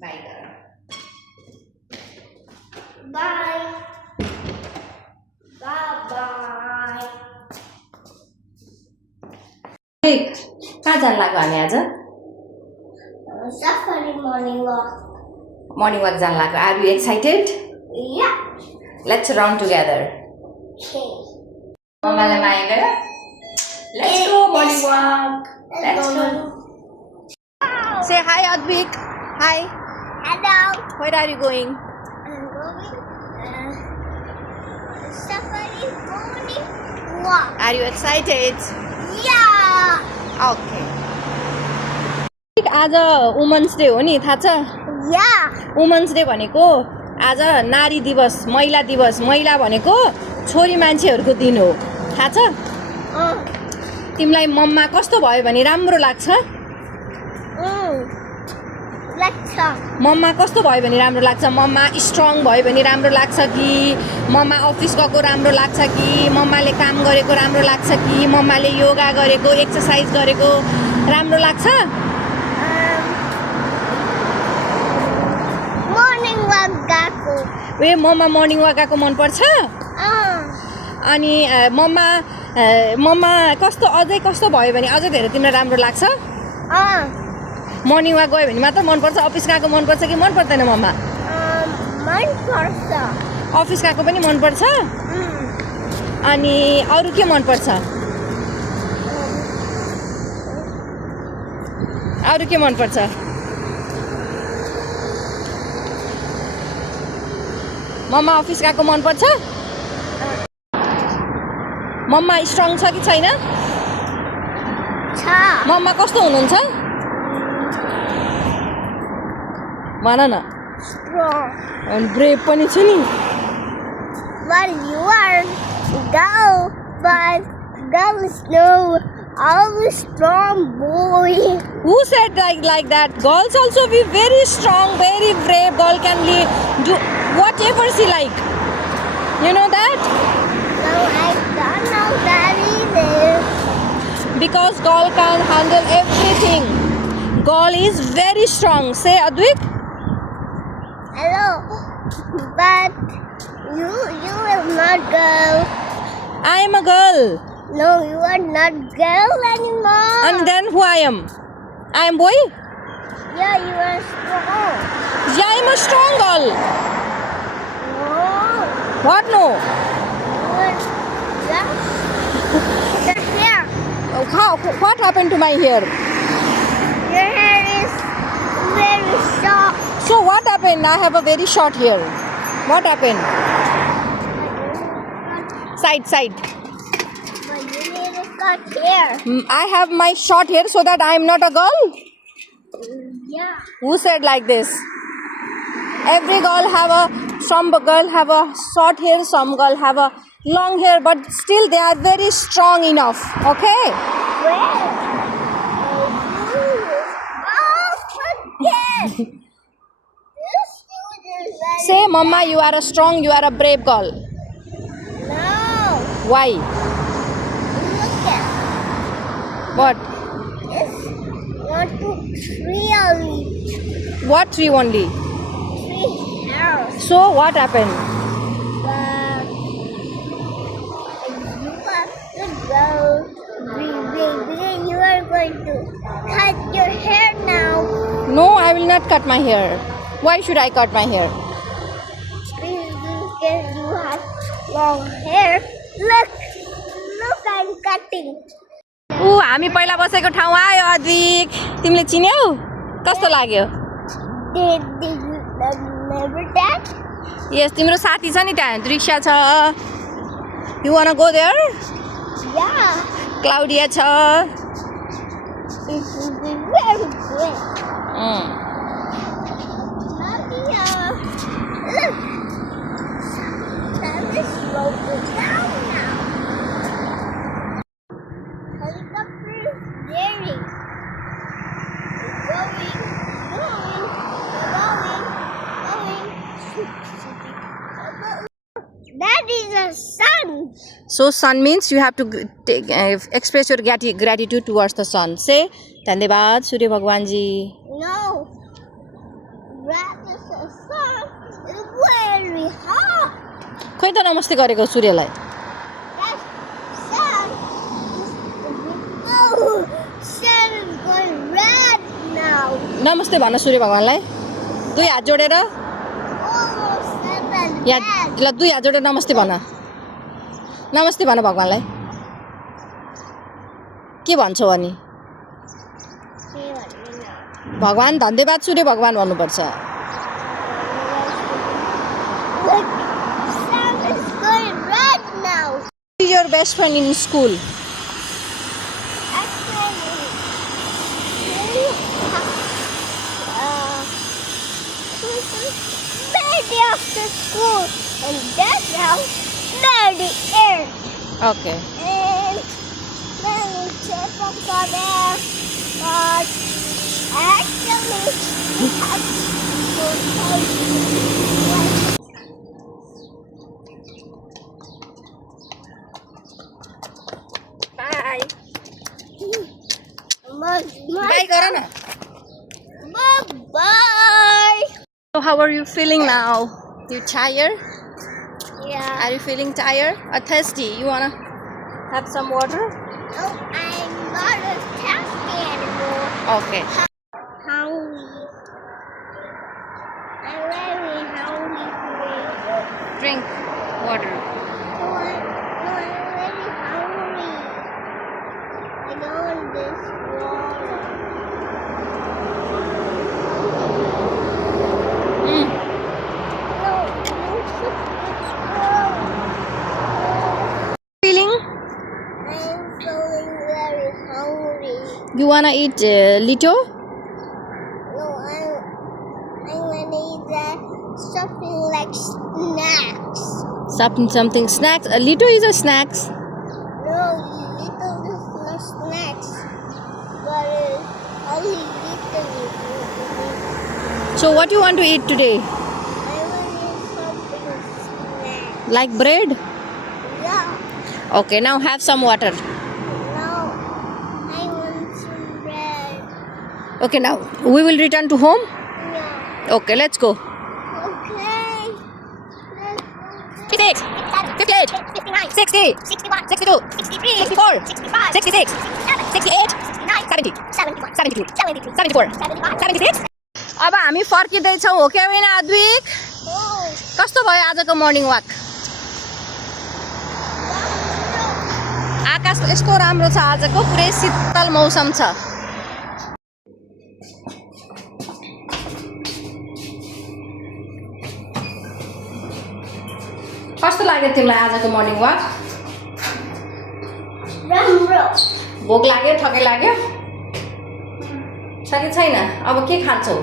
Bye girl. Bye. Bye-bye. कहाँ जान लाग्यो हामी आज Safari morning walk. Morning walk जान लाग्यो are you excited Yeah. Let's run together Okay. मम्मालाई माया गयो let's go morning walk let's go say hi Advik hi Hello. Where are you going I'm going safari morning walk. Are you excited Yeah. Okay आज women's day हो नि थाहा छ Yeah. Women's day भनेको आज नारी दिवस महिला दिवस महिला भनेको छोरी मान्छेहरूको दिन हो थाहा छ तिमीलाई मम्मा कस्तो भयो भने राम्रो लाग्छ Let's go. मम्मा कस्तो भयो भने राम्रो लाग्छ मम्मा स्ट्रङ भयो भने राम्रो लाग्छ कि मम्मा अफिस गएको राम्रो लाग्छ कि मम्माले काम गरेको राम्रो लाग्छ कि मम्माले योगा गरेको एक्सर्साइज गरेको राम्रो लाग्छ Morning walk gako. ए मम्मा मर्निङ वाक गएको मनपर्छ अनि मम्मा कस्तो अझै कस्तो भयो भने अझै धेरै तिमीलाई राम्रो लाग्छ मर्निङ वाक गयो भने मात्र मनपर्छ अफिस गएको मनपर्छ कि मन पर्दैन मम्मा मनपर्छ अफिस गएको पनि मनपर्छ अनि अरू के मनपर्छ अरू के मनपर्छ मम्मा अफिस गएको मनपर्छ मम्मा स्ट्रङ छ कि छैन छ मम्मा कस्तो हुनुहुन्छ भन न strong. अनि ब्रेभ पनि छु नि But you are girl, but girl is no always strong boy. Who said like that? Girls also be very strong, very brave. Girl can do whatever she like. You know that? No, I don't know that either. Because girl can handle everything. Girl is very strong. Say Advik. Hello, but you are not girl. I am a girl. No, you are not girl anymore. And then who I am? I am boy. Yeah, you are strong. Yeah, I am a strong girl. No, What no? you are just your hair. How? What happened to my hair? Your hair is very short. So what happened? I have a very short hair. What happened? Side. But you need to cut hair. I have my short hair so that I am not a girl. Yeah. Who said like this? Every girl some girl have a short hair, some girl have a long hair, but still they are very strong enough. Okay? Where? Oh, forget. This dude is very Say, Mama, you are a strong, you are a brave girl. No. Why? Look at What? this. 1, 2, 3 only. What tree only? 3 hairs. So what happened? But you have to go. Baby, you are going to cut your hair now. No, I will not cut my hair. Why should I cut my hair? Because you have long hair. Look, I'm cutting. हामी पहिला बसेको ठाउँ आयो अद्विक तिमीले चिन्यौ कस्तो लाग्यो Did you remember that? Yes तिम्रो साथी छ नि त्यहाँ दृश्य छ यु वान गो देयर Yeah. क्लाउडिया छ It will be very good. Mommy, look. Sun is rolling down now. Helicopter is daring. Going. That is a sun. So sun means you have to express your gratitude towards the sun. Say धन्यवाद सूर्य भगवान जी. No. That is the sun is very hot. खोइ त नमस्ते गरेको सूर्यलाई That sun oh, sun is going red now. नमस्ते भन सूर्य भगवानलाई 2 हात जोडेर Oh, sun is या red. ल 2 हात जोडेर नमस्ते भन भगवानलाई के भन्छौ अनि भगवान धन्यवाद सूर्य भगवान भन्नुपर्छ Look, sun is going red now. Who is your best friend in school? Maybe after school, and that's how maybe air. Okay. And then we check up for them, but actually, we have to tell you. Bye. Bye, गर न Bye. So how are you feeling now? You tired? Yeah. Are you feeling tired or thirsty? You wanna have some water? Oh, I'm not a taxi anymore. Okay. Hungry. I'm very hungry today. Drink water. No, I'm very hungry. I don't want this water. Mm. No, you should scroll. Feeling? I'm feeling very hungry. You wanna eat Lito? No, I want to eat that something like snacks. Something snacks. Lito is a snacks. No, little is not snacks, but only little. So what do you want to eat today? I want to eat something snack. Like bread? Yeah. Okay, now have some water. No, I want some bread. Okay, now we will return to home. Yeah. Okay, let's go. Okay. Let's 56, 58, 59, 60, 61, 62, 63, 64, 65, 66, 68, 69, 70, 71, 72, 72, 74, 75, 76. अब हामी फर्किँदैछौँ हो क्या होइन Advik Oh. कस्तो भयो आजको morning walk आकाश यस्तो राम्रो छ आजको पुरै शीतल मौसम छ कस्तो लाग्यो तिमीलाई आजको मर्निङ वाक राम्रो भोक लाग्यो थकै लाग्यो छ कि छैन अब के खान्छौ